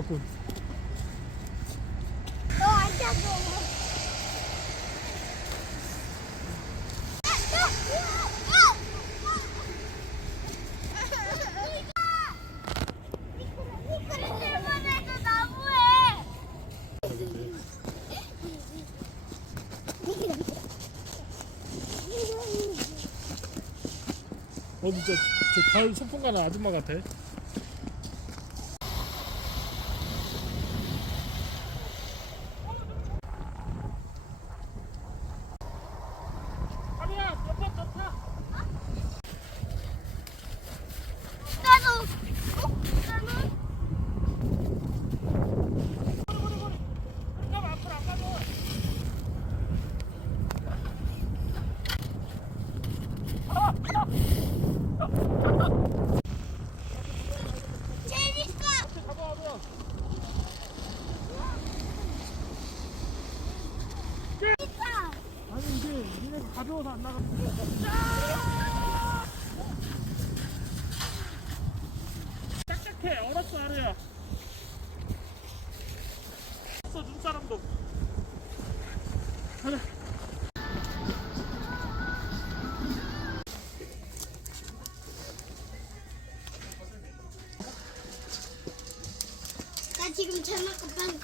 갖고. 너안 잡아. 어 진짜 저 가을 소풍 가는 아줌마 같아. 지금 장난감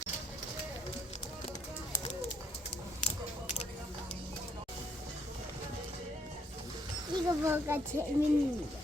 이거 뭐가 재밌는 거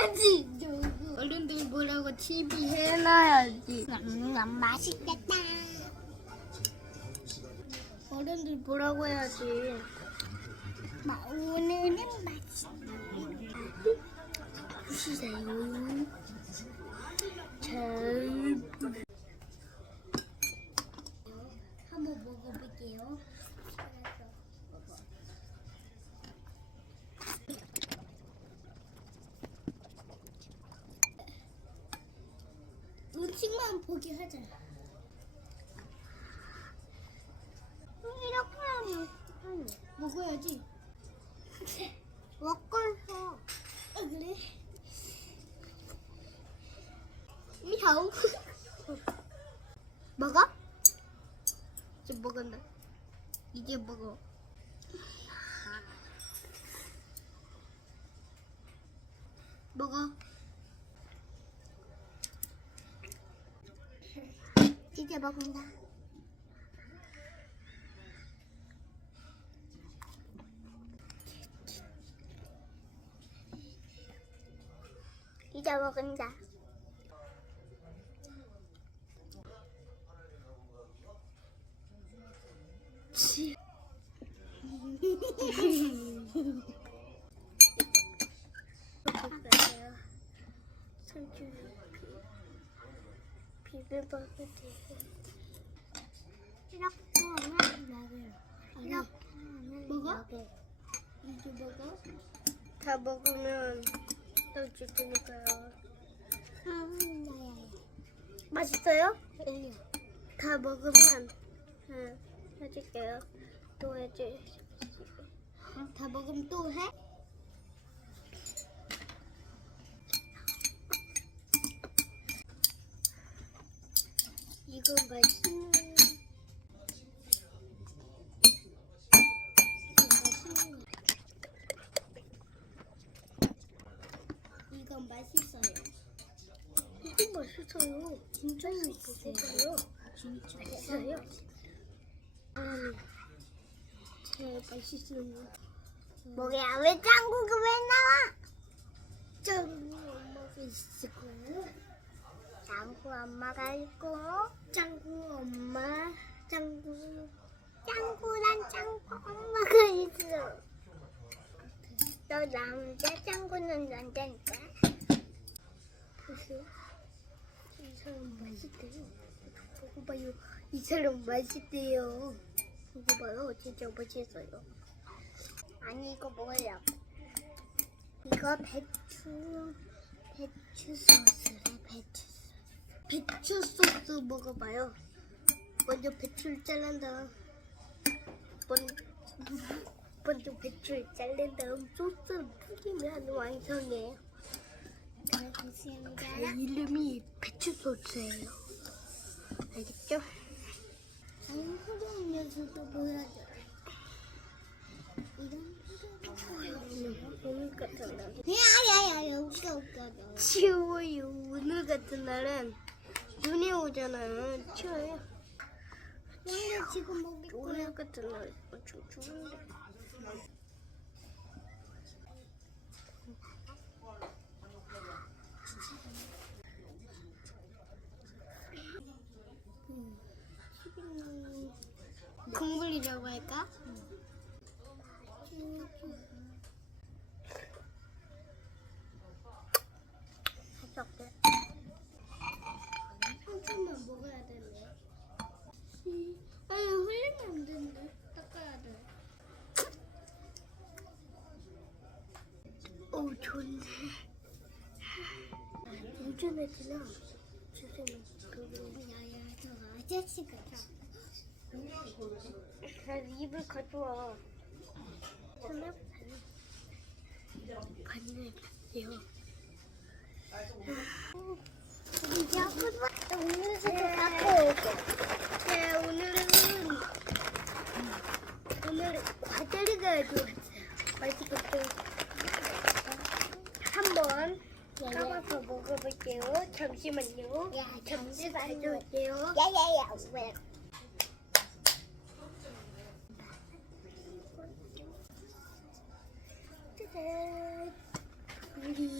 해야지. 어른들 뭐라고 TV 해놔야지. 음, 맛있겠다. 어른들 뭐라고 해야지. 마, 오늘은 맛있다. 보시세요. 잘. 한번 먹어볼게요. 음식만 보게 하자. 이렇게 하면 먹어야지. 먹걸서. 아 그래? 미하우. 먹어? 이제 먹었나? 이제 먹어. 먹어. 이제 먹는다. 이제 먹는다. 치. 비빔밥을 이렇게 하면 나게요. 이렇게 하면 먹어? 이제 먹어? 다 먹으면 또 죽으니까요. 음, 나야. 맛있어요? 아니요. 다 먹으면 응, 해줄게요. 또 해줘. 다 먹으면 또 해? 이건 맛있어요. 이거 맛있어요. 진짜 맛있어요. 진짜 맛있어요. 아니, 제일 맛있어요. 뭐야? 왜 짱구가 왜 나와? 짱구 엄마가 있을 거예요. 짱구 엄마가 있고 짱구 엄마 짱구 짱구랑 짱구 엄마가 있어. 너 남자 짱구는 남자니까. 보세요. 이 사람 맛있대요. 보고 봐요. 이 사람 맛있대요. 보고 봐요. 진짜 맛있어요. 아니 이거 먹으려고 이거 배추 배추 소스래 배추 배추 소스 먹어봐요. 먼저 배추를 잘란다. 먼, 먼저 배추를 자른 다음 소스를 뿌리면 완성해요. 그 이름이 배추 소스예요. 알겠죠? 흐르면서도 보여줘. 이런 오늘 같은 날. 야야야 웃겨 웃겨. 치워요. 오늘 같은 날은 눈이 오잖아요. 치워요. 근데 지금 먹을 거야. 오늘 같은 날 엄청 추운데. 국물이라고 할까? 살짝 한 줄만 먹어야 되네. 아니 흘리면 안 되는데 닦아야 돼. 오 좋네. 애들아 주세요. 야야 저 아저씨 같아. 잘 입을 가져와. 반을 봤어요. 이제 한번 오늘은 좀 갖고 올게. 네, 오늘은 오늘 과자를 가져왔어요. 맛있겠죠? 한번 까먹어 먹어볼게요. 잠시만요. 야, 잠시 가져올게요. 야야야, 왜? 우리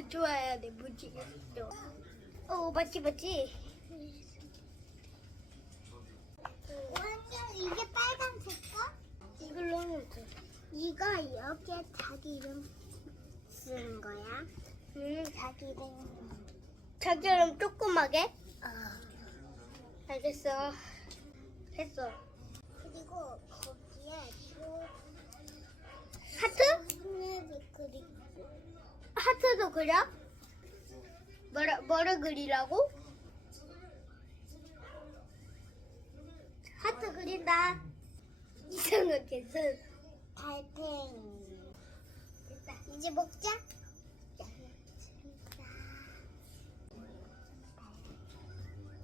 검은색도 좋아야 돼 무지개도 어 맞지 맞지 완전 이게 빨간색 거 이걸로 하면 돼 이거 여기에 자기 이름 쓰는 거야? 응, 자기 이름. 자기 이름 조그맣게? 어. 알겠어. 했어. 그리고 거기에 또 하트? 그리고 하트도 그려? 뭐라, 뭐를 그리라고? 하트 그린다. 이상하게 선. 달팽이. 됐다. 이제 먹자.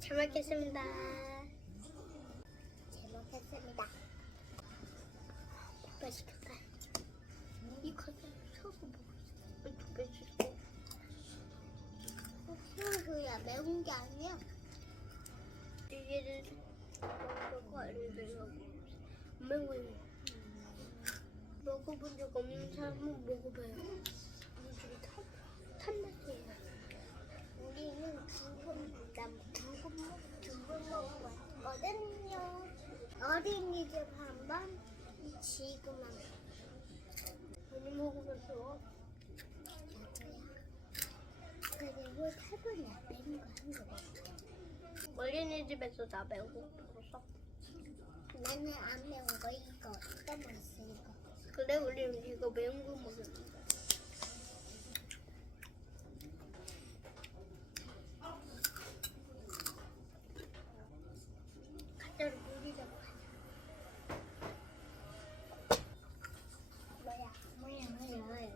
잘 먹겠습니다. 잘 먹겠습니다. 맛있겠다. 매운 게 아니야. 이게는 먹고 알려주려고 매워요. 먹어본 적 없는 사람은 먹어봐요. 탄, 탄맛이에요. 우리는 두번 남 두번 두번 먹어봤거든요. 어린이집 한 번, 지금 한 번. 많이 먹어봤어. 그리고 탈분이야 매운 거한 거 먹어. 어린이 집에서 나 매운 거 먹었어. 나는 안 매운 거 이거 이거 맛있어 이거. 그래 우리 이거 매운 거 먹었는데. 가짜로 물이라고 뭐야 뭐야 뭐야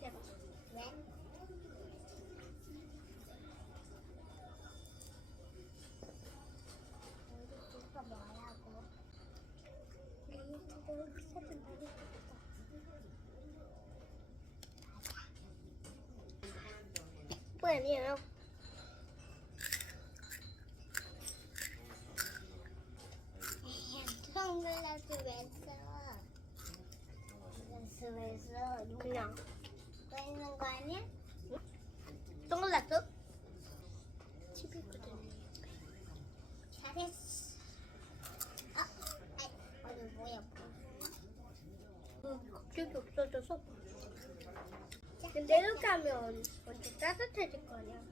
대박 왜? 이거 뭐라고? 내 유튜브 사진 많이 찍었다. 뭐 아니에요? 선글라스 왜 써? 선글라스 왜 써? 그냥 또 있는 거 아니야? 응? 선글라스? 집에 있거든. 잘했어. 아, 아이, 어디 뭐야? 응, 갑자기 없어져서. 근데 이렇게 하면 따뜻해질 거 아니야?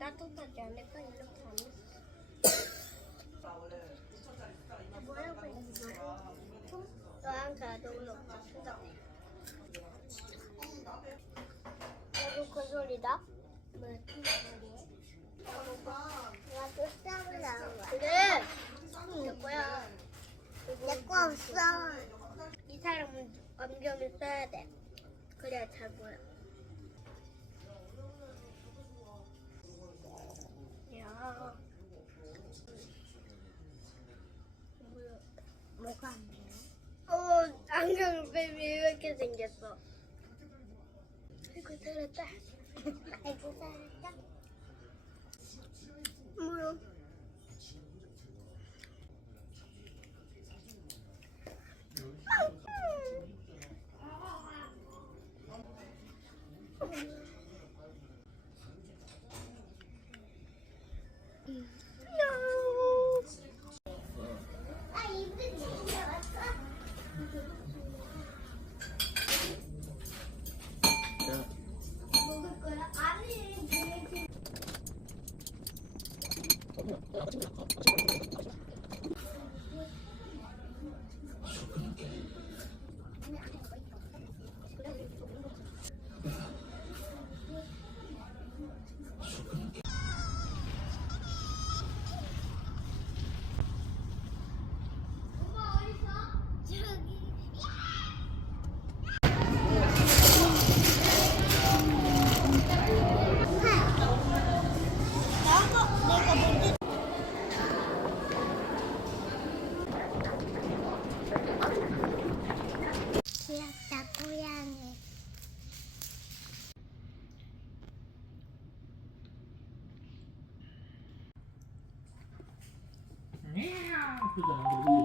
따뜻하지 않을까? 이렇게 하면? 뭐라고 했어? 너랑 없었어. 나도 그 소리다. 그래. 내 거야. 내거 없어. 이 사람은 안경을 써야 돼. 그래야 잘 보여. 야. 뭐야? 뭐가 안 돼? 어, 안경 뱀이 이렇게 생겼어. 아이고, 살았다. 아이고, 살았다. 뭐야? 아, 이분 챙겨왔어? 야, 먹을 거야? 아니, 되게 예쁘잖아. 그래서